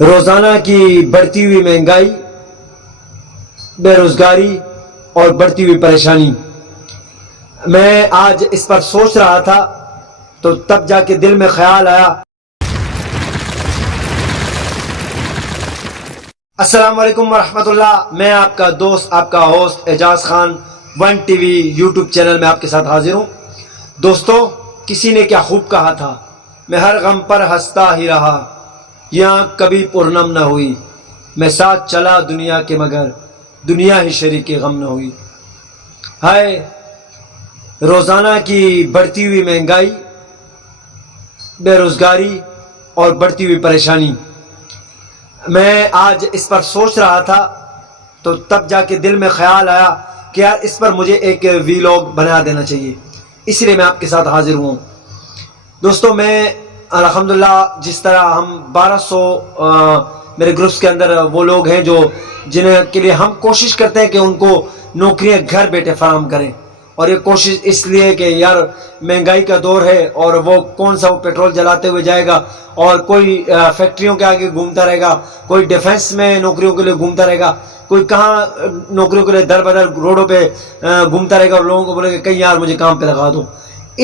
روزانہ کی بڑھتی ہوئی مہنگائی، بے روزگاری اور بڑھتی ہوئی پریشانی، میں آج اس پر سوچ رہا تھا تو تب جا کے دل میں خیال آیا۔ السلام علیکم ورحمۃ اللہ، میں آپ کا دوست، آپ کا host Ejaz Khan, one T V YouTube channel میں آپ کے ساتھ حاضر ہوں۔ دوستو، کسی نے کیا خوب کہا تھا، میں ہر غم پر ہنستا ہی رہا، یہ آنکھ کبھی پرنم نہ ہوئی، میں ساتھ چلا دنیا کے مگر دنیا ہی شریک غم نہ ہوئی۔ ہائے روزانہ کی بڑھتی ہوئی مہنگائی، بے روزگاری اور بڑھتی ہوئی پریشانی، میں آج اس پر سوچ رہا تھا تو تب جا کے دل میں خیال آیا کہ یار اس پر مجھے ایک ویلاگ بنا دینا چاہیے، اس لیے میں آپ کے ساتھ حاضر ہوں۔ دوستو، میں الحمدللہ جس طرح ہم 1200 میرے گروپس کے اندر وہ لوگ ہیں جنہیں کے لیے ہم کوشش کرتے ہیں کہ ان کو نوکریاں گھر بیٹھے فراہم کریں، اور یہ کوشش اس لیے کہ یار مہنگائی کا دور ہے اور وہ کون سا وہ پیٹرول جلاتے ہوئے جائے گا، اور کوئی فیکٹریوں کے آگے گھومتا رہے گا، کوئی ڈیفنس میں نوکریوں کے لیے گھومتا رہے گا، کوئی کہاں نوکریوں کے لیے در بدر روڈوں پہ گھومتا رہے گا اور لوگوں کو بولے گا کہیں یار مجھے کام پہ لگا دو۔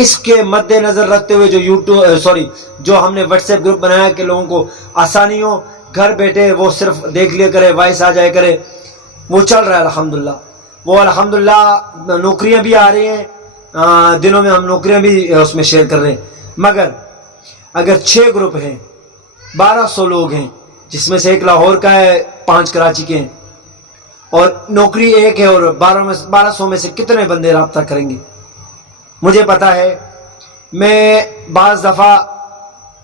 اس کے مد نظر رکھتے ہوئے جو ہم نے واٹس ایپ گروپ بنایا کہ لوگوں کو آسانی ہو، گھر بیٹھے وہ صرف دیکھ لیا کرے، وائس آ جائے کرے، وہ چل رہا ہے الحمدللہ۔ وہ الحمدللہ نوکریاں بھی آ رہی ہیں، دنوں میں ہم نوکریاں بھی اس میں شیئر کر رہے ہیں، مگر اگر 6 گروپ ہیں، 1200 لوگ ہیں، جس میں سے ایک لاہور کا ہے، 5 کراچی کے ہیں، اور نوکری ایک ہے، اور 1200 میں سے کتنے بندے رابطہ کریں گے؟ مجھے پتا ہے، میں بعض دفعہ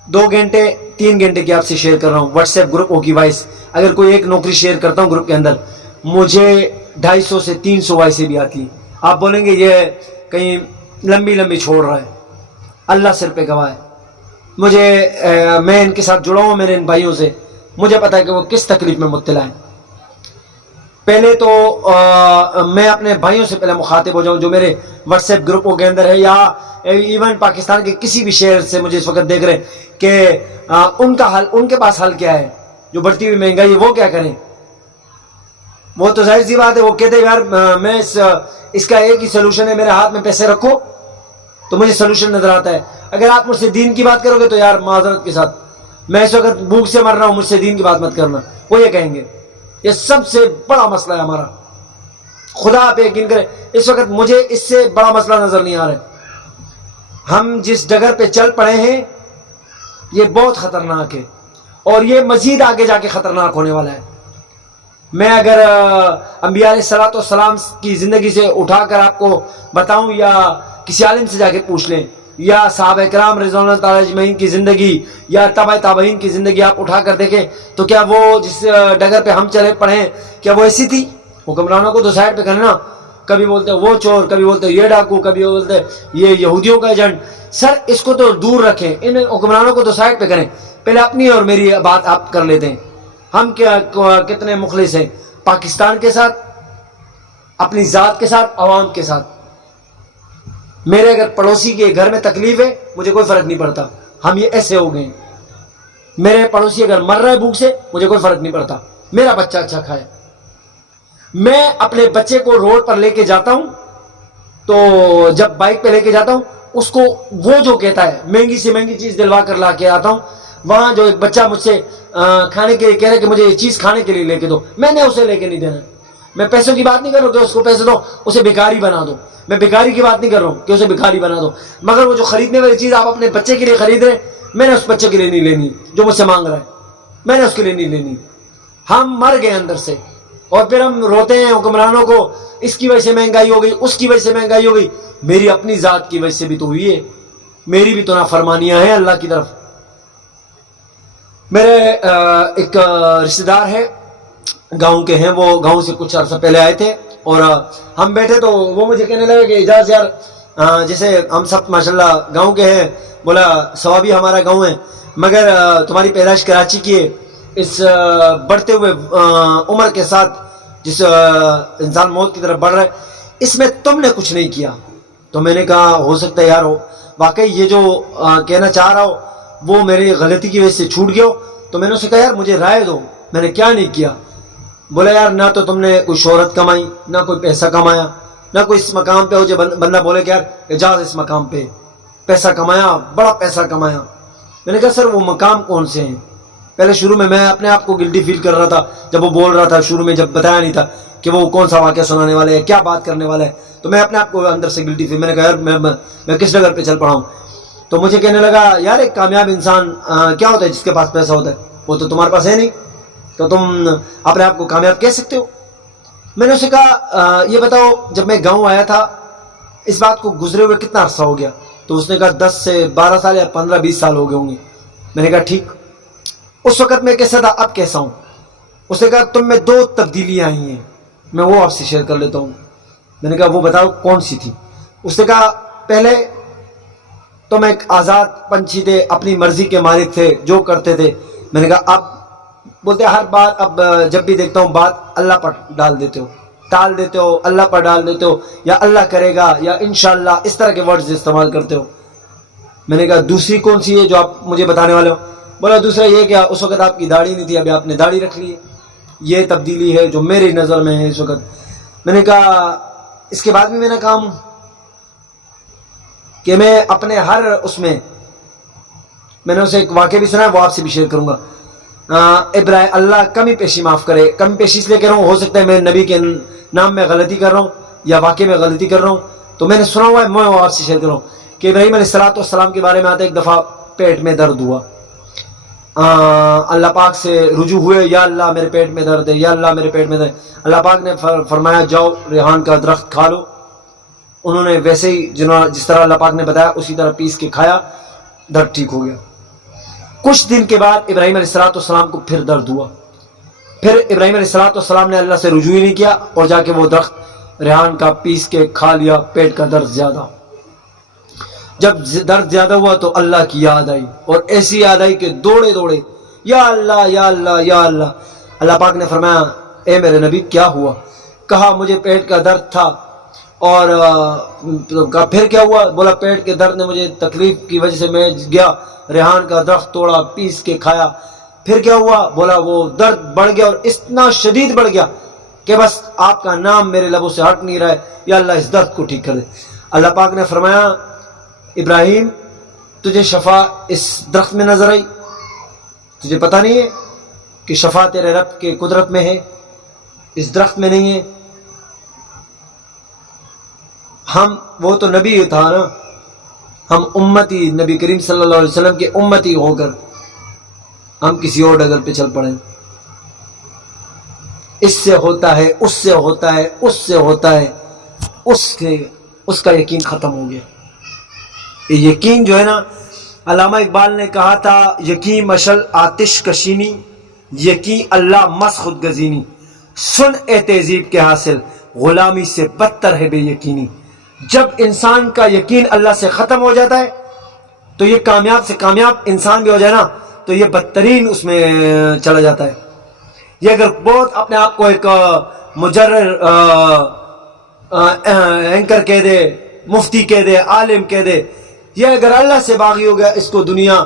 2 گھنٹے 3 گھنٹے کی آپ سے شیئر کر رہا ہوں واٹس ایپ گروپوں کی وائس۔ اگر کوئی ایک نوکری شیئر کرتا ہوں گروپ کے اندر، مجھے 250 سے 300 وائسیں بھی آتی ہیں۔ آپ بولیں گے یہ کہیں لمبی لمبی چھوڑ رہا ہے، اللہ سر پہ گواہ ہے، میں ان کے ساتھ جڑا ہوں، میرے ان بھائیوں سے، مجھے پتا ہے کہ وہ کس تکلیف میں مبتلا ہیں۔ پہلے تو میں اپنے بھائیوں سے پہلے مخاطب ہو جاؤں جو میرے واٹس ایپ گروپوں کے اندر ہے، یا ایون پاکستان کے کسی بھی شہر سے مجھے اس وقت دیکھ رہے کہ ان کے پاس حل کیا ہے، جو بڑھتی ہوئی مہنگائی ہے وہ کیا کریں۔ وہ تو ظاہر سی بات ہے، وہ کہتے ہیں یار میں اس کا ایک ہی سلوشن ہے، میرے ہاتھ میں پیسے رکھو تو مجھے سلوشن نظر آتا ہے۔ اگر آپ مجھ سے دین کی بات کرو گے تو یار معذرت کے ساتھ میں اس وقت بھوک سے مر رہا ہوں، مجھ سے دین کی بات مت کرنا، وہ یہ کہیں گے۔ یہ سب سے بڑا مسئلہ ہے ہمارا، خدا آپ یقین کرے اس وقت مجھے اس سے بڑا مسئلہ نظر نہیں آ رہا ہے۔ ہم جس ڈگر پہ چل پڑے ہیں یہ بہت خطرناک ہے، اور یہ مزید آگے جا کے خطرناک ہونے والا ہے۔ میں اگر انبیاء علیہ الصلوۃ والسلام کی زندگی سے اٹھا کر آپ کو بتاؤں، یا کسی عالم سے جا کے پوچھ لیں، یا صحابہ کرام رضوان اللہ تعالی اجمعین کی زندگی، یا تابع تابعین کی زندگی آپ اٹھا کر دیکھیں، تو کیا وہ جس ڈگر پہ ہم چلے پڑے ہیں کیا وہ ایسی تھی؟ حکمرانوں کو تو سائڈ پہ کرنا، کبھی بولتے وہ چور، کبھی بولتے یہ ڈاکو، کبھی بولتے یہ یہودیوں کا ایجنٹ۔ سر اس کو تو دور رکھیں، ان حکمرانوں کو تو سائڈ پہ کریں، پہلے اپنی اور میری بات آپ کر لیتے ہیں۔ ہم کتنے مخلص ہیں پاکستان کے ساتھ، اپنی ذات کے ساتھ، عوام کے ساتھ۔ میرے اگر پڑوسی کے گھر میں تکلیف ہے مجھے کوئی فرق نہیں پڑتا، ہم یہ ایسے ہو گئے ہیں۔ میرے پڑوسی اگر مر رہا ہے بھوک سے مجھے کوئی فرق نہیں پڑتا، میرا بچہ اچھا کھائے۔ میں اپنے بچے کو روڈ پر لے کے جاتا ہوں تو جب بائک پہ لے کے جاتا ہوں، اس کو وہ جو کہتا ہے مہنگی سے مہنگی چیز دلوا کر لا کے آتا ہوں۔ وہاں جو ایک بچہ مجھ سے کھانے کے لیے کہہ رہا ہے کہ مجھے یہ چیز کھانے کے لیے لے کے دو، میں نے اسے لے کے نہیں دینا۔ میں پیسوں کی بات نہیں کر رہا ہوں کہ اس کو پیسے دو، اسے بھکاری بنا دو، میں بھکاری کی بات نہیں کر رہا ہوں کہ اسے بھکاری بنا دو، مگر وہ جو خریدنے والی چیز آپ اپنے بچے کے لیے خرید رہے، میں نے اس بچے کے لیے نہیں لینی، جو مجھ سے مانگ رہا ہے میں نے اس کے لیے نہیں لینی۔ ہم مر گئے اندر سے، اور پھر ہم روتے ہیں حکمرانوں کو، اس کی وجہ سے مہنگائی ہو گئی، اس کی وجہ سے مہنگائی ہو گئی۔ میری اپنی ذات کی وجہ سے بھی تو ہوئی ہے، میری بھی تو نافرمانیاں ہیں اللہ کی طرف۔ میرے ایک رشتہ دار ہے، گاؤں کے ہیں، وہ گاؤں سے کچھ عرصہ پہلے آئے تھے، اور ہم بیٹھے تو وہ مجھے کہنے لگے کہ اجاز یار جیسے ہم سب ماشاءاللہ گاؤں کے ہیں، بولا ثوابی ہمارا گاؤں ہے، مگر تمہاری پیدائش کراچی کی ہے، اس بڑھتے ہوئے عمر کے ساتھ جس انسان موت کی طرف بڑھ رہا ہے، اس میں تم نے کچھ نہیں کیا۔ تو میں نے کہا ہو سکتا ہے یار ہو، واقعی یہ جو کہنا چاہ رہا ہو وہ میری غلطی کی وجہ سے چھوٹ گیا ہو، تو تو میں نے اسے کہا یار مجھے رائے دو، میں نے کیا نہیں کیا؟ بولا یار نہ تو تم نے کوئی شہرت کمائی، نہ کوئی پیسہ کمایا، نہ کوئی اس مقام پہ ہو جو بندہ بولے کہ یار اعجاز اس مقام پہ پیسہ کمایا، بڑا پیسہ کمایا۔ میں نے کہا سر وہ مقام کون سے ہیں؟ پہلے شروع میں اپنے آپ کو گلٹی فیل کر رہا تھا جب وہ بول رہا تھا، شروع میں جب بتایا نہیں تھا کہ وہ کون سا واقعہ سنانے والا ہے، کیا بات کرنے والا ہے، تو میں اپنے آپ کو اندر سے گلٹی فیل، میں نے کہا یار میں کس ڈگر پہ چل پڑا ہوں؟ تو مجھے کہنے لگا یار ایک کامیاب انسان کیا ہوتا ہے؟ جس کے پاس پیسہ ہوتا ہے، وہ تو تمہارے پاس ہے نہیں، تو تم اپنے آپ کو کامیاب کہہ سکتے ہو؟ میں نے اسے کہا یہ بتاؤ جب میں گاؤں آیا تھا اس بات کو گزرے ہوئے کتنا عرصہ ہو گیا؟ تو اس نے کہا 10 سے 12 سال یا 15-20 سال ہو گئے ہوں گے۔ میں نے کہا ٹھیک، اس وقت میں کیسا تھا اب کیسا ہوں؟ اس نے کہا تم میں 2 تبدیلیاں آئی ہیں، میں وہ آپ سے شیئر کر لیتا ہوں۔ میں نے کہا وہ بتاؤ کون سی تھی؟ اس نے کہا پہلے تم ایک آزاد پنچھی تھے، اپنی مرضی کے مالک تھے، جو کرتے تھے۔ میں نے کہا اب بولتے ہر بات، اب جب بھی دیکھتا ہوں بات اللہ پر ڈال دیتے ہو، ٹال دیتے ہو، اللہ پر ڈال دیتے ہو، یا اللہ کرے گا یا انشاءاللہ، اس طرح کے ورڈز استعمال کرتے ہو۔ میں نے کہا دوسری کون سی ہے جو آپ مجھے بتانے والے ہو؟ بولا دوسرا یہ کہ اس وقت آپ کی داڑھی نہیں تھی، ابھی آپ نے داڑھی رکھ لی ہے، یہ تبدیلی ہے جو میری نظر میں ہے اس وقت۔ میں نے کہا اس کے بعد بھی میں نے کہا کہ میں اپنے ہر اس میں نے اسے ایک واقعہ بھی سنا ہے، وہ آپ سے بھی شیئر کروں گا۔ ابراہیم اللہ کمی پیشی معاف کرے، کمی پیشی اس لیے کہہ رہا ہوں، ہو سکتا ہے میں نبی کے نام میں غلطی کر رہا ہوں یا واقعے میں غلطی کر رہا ہوں، تو میں نے سنا ہوا ہے، میں وہ آپ سے شیئر کر رہا ہوں کہ ابراہیم علیہ السلام کے بارے میں آتا ہے ایک دفعہ پیٹ میں درد ہوا، اللہ پاک سے رجوع ہوئے، یا اللہ میرے پیٹ میں درد ہے، یا اللہ میرے پیٹ میں درد ہے۔ اللہ پاک نے فرمایا جاؤ ریحان کا درخت کھا لو۔ انہوں نے ویسے ہی جس طرح اللہ پاک نے بتایا اسی طرح پیس کے کھایا، درد ٹھیک ہو گیا۔ کچھ دن کے بعد ابراہیم علیہ السلام کو پھر درد ہوا، پھر ابراہیم علیہ السلام نے اللہ سے رجوع ہی نہیں کیا اور جا کے وہ درخت ریحان کا پیس کے کھا لیا۔ پیٹ کا درد زیادہ، جب درد زیادہ ہوا تو اللہ کی یاد آئی، اور ایسی یاد آئی کہ دوڑے دوڑے یا اللہ یا اللہ یا اللہ۔ اللہ پاک نے فرمایا اے میرے نبی کیا ہوا؟ کہا مجھے پیٹ کا درد تھا، اور پھر کیا ہوا؟ بولا پیٹ کے درد نے مجھے تکلیف کی وجہ سے میں گیا ریحان کا درخت توڑا، پیس کے کھایا۔ پھر کیا ہوا؟ بولا وہ درد بڑھ گیا، اور اتنا شدید بڑھ گیا کہ بس آپ کا نام میرے لبوں سے ہٹ نہیں رہا ہے، یا اللہ اس درد کو ٹھیک کر دے۔ اللہ پاک نے فرمایا ابراہیم تجھے شفا اس درخت میں نظر آئی؟ تجھے پتہ نہیں ہے کہ شفا تیرے رب کے قدرت میں ہے، اس درخت میں نہیں ہے؟ وہ تو نبی تھا نا، ہم امتی نبی کریم صلی اللہ علیہ وسلم کے امتی ہو کر ہم کسی اور ڈگر پہ چل پڑے۔ اس سے ہوتا ہے، اس سے ہوتا ہے، اس سے ہوتا ہے، اس کا یقین ختم ہو گیا۔ یہ یقین جو ہے نا، علامہ اقبال نے کہا تھا یقین مشل آتش کشینی، یقین اللہ مس خود گزینی، سن اے تہذیب کے حاصل غلامی سے بدتر ہے بے یقینی۔ جب انسان کا یقین اللہ سے ختم ہو جاتا ہے تو یہ کامیاب سے کامیاب انسان بھی ہو جائے نا تو یہ بدترین اس میں چلا جاتا ہے۔ یہ اگر بہت اپنے آپ کو ایک مجرر اینکر کہہ دے، مفتی کہہ دے، عالم کہہ دے، یہ اگر اللہ سے باغی ہو گیا اس کو دنیا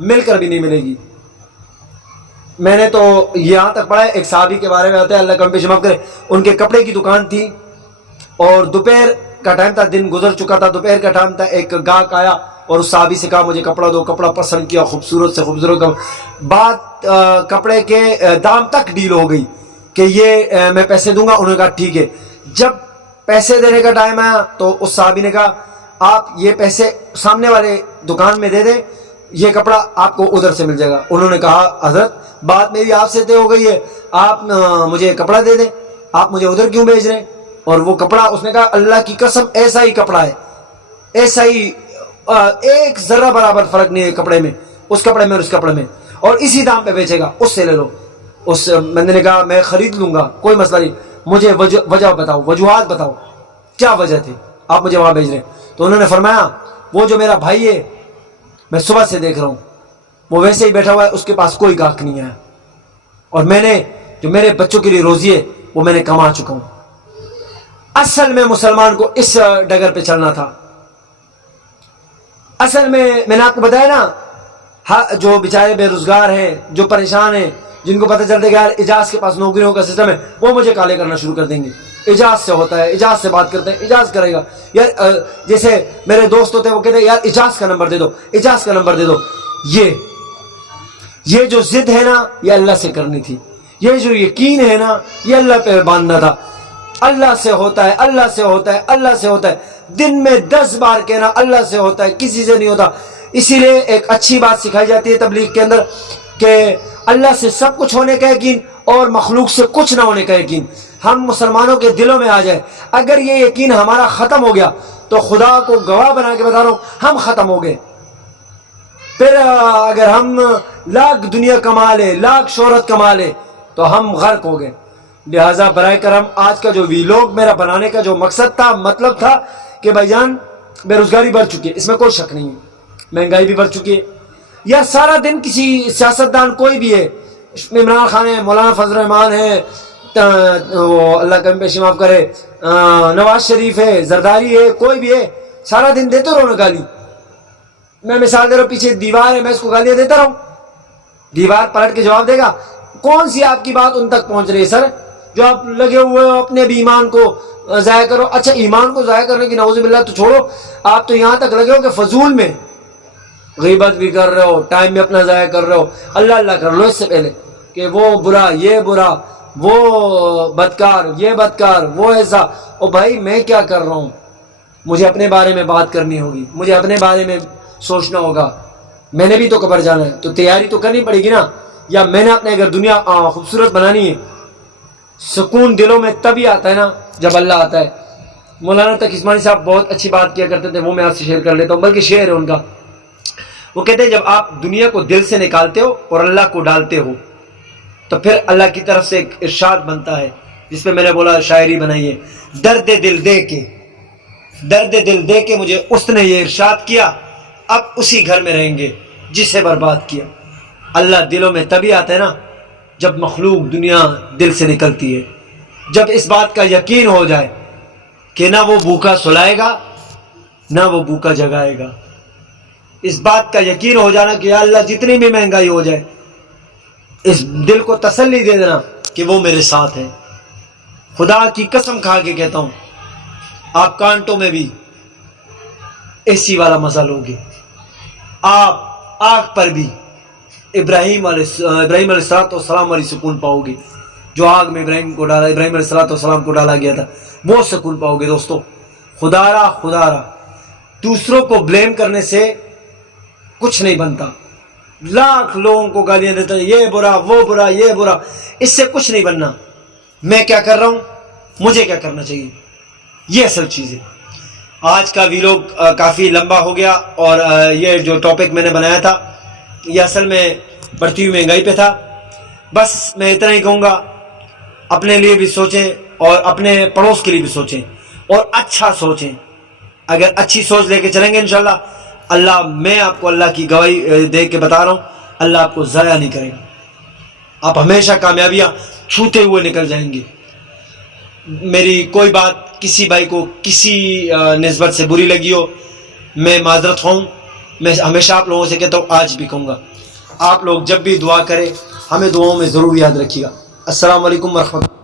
مل کر بھی نہیں ملے گی۔ میں نے تو یہاں تک پڑھا ہے، ایک صحابی کے بارے میں آتا ہے، اللہ کا پیش معاف کرے، ان کے کپڑے کی دکان تھی اور دوپہر کا ٹائم تھا، دن گزر چکا تھا، دوپہر کا ٹائم تھا، ایک گاہک آیا اور اس صحابی سے کہا مجھے کپڑا دو، کپڑا پسند کیا، خوبصورت سے خوبصورت بات، کپڑے کے دام تک ڈیل ہو گئی کہ یہ میں پیسے دوں گا۔ انہوں نے کہا ٹھیک ہے۔ جب پیسے دینے کا ٹائم آیا تو اس صحابی نے کہا آپ یہ پیسے سامنے والے دکان میں دے دیں، یہ کپڑا آپ کو ادھر سے مل جائے گا۔ انہوں نے کہا حضرت بات میری آپ سے طے ہو گئی ہے، آپ مجھے کپڑا دے دیں، آپ مجھے ادھر کیوں بھیج رہے ہیں؟ اور وہ کپڑا، اس نے کہا اللہ کی قسم ایسا ہی کپڑا ہے، ایسا ہی، ایک ذرہ برابر فرق نہیں ہے کپڑے میں، اس کپڑے میں اور اس کپڑے میں، اور اسی دام پہ بیچے گا، اس سے لے لو۔ میں نے کہا میں خرید لوں گا، کوئی مسئلہ نہیں، مجھے وجہ بتاؤ، وجوہات بتاؤ، کیا وجہ تھی آپ مجھے وہاں بھیج رہے ہیں؟ تو انہوں نے فرمایا وہ جو میرا بھائی ہے میں صبح سے دیکھ رہا ہوں وہ ویسے ہی بیٹھا ہوا ہے، اس کے پاس کوئی گاہک نہیں آیا، اور میں نے جو میرے بچوں کے لیے روزی ہے وہ میں نے کما چکا ہوں۔ اصل میں مسلمان کو اس ڈگر پہ چلنا تھا۔ اصل میں نے آپ کو بتایا نا جو بیچارے بے روزگار ہیں، جو پریشان ہیں، جن کو پتہ چلتا ہے کہ یار اجاز کے پاس نوکریوں کا سسٹم ہے، وہ مجھے کالے کرنا شروع کر دیں گے، اجاز سے ہوتا ہے، اجاز سے بات کرتے ہیں، اجاز کرے گا یار، جیسے میرے دوست ہوتے ہیں وہ کہتے ہیں یار اجاز کا نمبر دے دو، اجاز کا نمبر دے دو۔ یہ جو ضد ہے نا، یہ اللہ سے کرنی تھی، یہ جو یقین ہے نا، یہ اللہ پہ باندھنا تھا۔ اللہ سے ہوتا ہے، اللہ سے ہوتا ہے، اللہ سے ہوتا ہے، دن میں 10 بار کہنا اللہ سے ہوتا ہے، کسی سے نہیں ہوتا۔ اسی لیے ایک اچھی بات سکھائی جاتی ہے تبلیغ کے اندر کہ اللہ سے سب کچھ ہونے کا یقین اور مخلوق سے کچھ نہ ہونے کا یقین ہم مسلمانوں کے دلوں میں آ جائے۔ اگر یہ یقین ہمارا ختم ہو گیا تو خدا کو گواہ بنا کے بتا رہا ہوں، ہم ختم ہو گئے۔ پھر اگر ہم لاکھ دنیا کما لے، لاکھ شہرت کما لے، تو ہم غرق ہو گئے۔ لہٰذا برائے کرم آج کا جو ویلوگ میرا بنانے کا جو مقصد تھا، مطلب تھا کہ بھائی جان بے روزگاری بڑھ چکی ہے، اس میں کوئی شک نہیں ہے، مہنگائی بھی بڑھ چکی ہے۔ یا سارا دن کسی سیاستدان کوئی بھی ہے، عمران خان ہے، مولانا فضل الرحمان ہے، وہ اللہ کا پیش معاف کرے، نواز شریف ہے، زرداری ہے، کوئی بھی ہے، سارا دن دیتے رہو نا گالی۔ میں مثال دے رہا ہوں، پیچھے دیوار ہے، میں اس کو گالیاں دیتا رہوں، دیوار پلٹ کے جواب دے گا؟ کون سی آپ کی بات ان تک پہنچ رہی ہے سر؟ جو آپ لگے ہوئے ہو اپنے بھی ایمان کو ضائع کرو۔ اچھا ایمان کو ضائع کرنے کی نعوذ باللہ تو چھوڑو، آپ تو یہاں تک لگے ہو کہ فضول میں غیبت بھی کر رہے ہو، ٹائم بھی اپنا ضائع کر رہے ہو۔ اللہ اللہ کر لو اس سے پہلے کہ وہ برا، یہ برا، وہ بدکار، یہ بدکار، وہ ایسا۔ او بھائی میں کیا کر رہا ہوں؟ مجھے اپنے بارے میں بات کرنی ہوگی، مجھے اپنے بارے میں سوچنا ہوگا۔ میں نے بھی تو قبر جانا ہے، تو تیاری تو کرنی پڑے گی نا۔ یا میں نے اپنے اگر دنیا خوبصورت بنانی ہے، سکون دلوں میں تبھی آتا ہے نا جب اللہ آتا ہے۔ مولانا تقی عثمانی صاحب بہت اچھی بات کیا کرتے تھے، وہ میں آپ سے شیئر کر لیتا ہوں، بلکہ شعر ہے ان کا۔ وہ کہتے ہیں جب آپ دنیا کو دل سے نکالتے ہو اور اللہ کو ڈالتے ہو تو پھر اللہ کی طرف سے ایک ارشاد بنتا ہے، جس پہ میں نے بولا شاعری بنائی ہے، درد دل دے کے مجھے اس نے یہ ارشاد کیا، اب اسی گھر میں رہیں گے جسے برباد کیا۔ اللہ دلوں میں تبھی آتا ہے نا جب مخلوق دنیا دل سے نکلتی ہے، جب اس بات کا یقین ہو جائے کہ نہ وہ بھوکا سلائے گا نہ وہ بھوکا جگائے گا۔ اس بات کا یقین ہو جانا کہ یا اللہ جتنی بھی مہنگائی ہو جائے، اس دل کو تسلی دے دینا کہ وہ میرے ساتھ ہے۔ خدا کی قسم کھا کے کہتا ہوں، آپ کانٹوں میں بھی اے سی والا مزہ لوگے، آپ آگ پر بھی ابراہیم علیہ السلام والی سکون پاؤ گے۔ جو آگ میں ابراہیم علیہ السلام کو ڈالا گیا تھا، وہ سکون پاؤ گے۔ دوستو خدا را دوسروں کو بلیم کرنے سے کچھ نہیں بنتا۔ لاکھ لوگوں کو گالیاں دیتا ہے، یہ برا، وہ برا، یہ برا، اس سے کچھ نہیں بننا۔ میں کیا کر رہا ہوں، مجھے کیا کرنا چاہیے، یہ اصل چیز ہے۔ آج کا ویلوگ کافی لمبا ہو گیا، اور یہ جو ٹاپک میں نے بنایا تھا یہ اصل میں بڑھتی ہوئی مہنگائی پہ تھا۔ بس میں اتنا ہی کہوں گا، اپنے لیے بھی سوچیں اور اپنے پڑوس کے لیے بھی سوچیں، اور اچھا سوچیں۔ اگر اچھی سوچ لے کے چلیں گے انشاءاللہ، اللہ، میں آپ کو اللہ کی گواہی دے کے بتا رہا ہوں، اللہ آپ کو ضائع نہیں کرے گا۔ آپ ہمیشہ کامیابیاں چھوتے ہوئے نکل جائیں گے۔ میری کوئی بات کسی بھائی کو کسی نسبت سے بری لگی ہو، میں معذرت ہوں۔ میں ہمیشہ آپ لوگوں سے کہتا ہوں، آج بھی کہوں گا، آپ لوگ جب بھی دعا کریں ہمیں دعاؤں میں ضرور یاد رکھیے گا۔ السلام علیکم ورحمۃ اللہ۔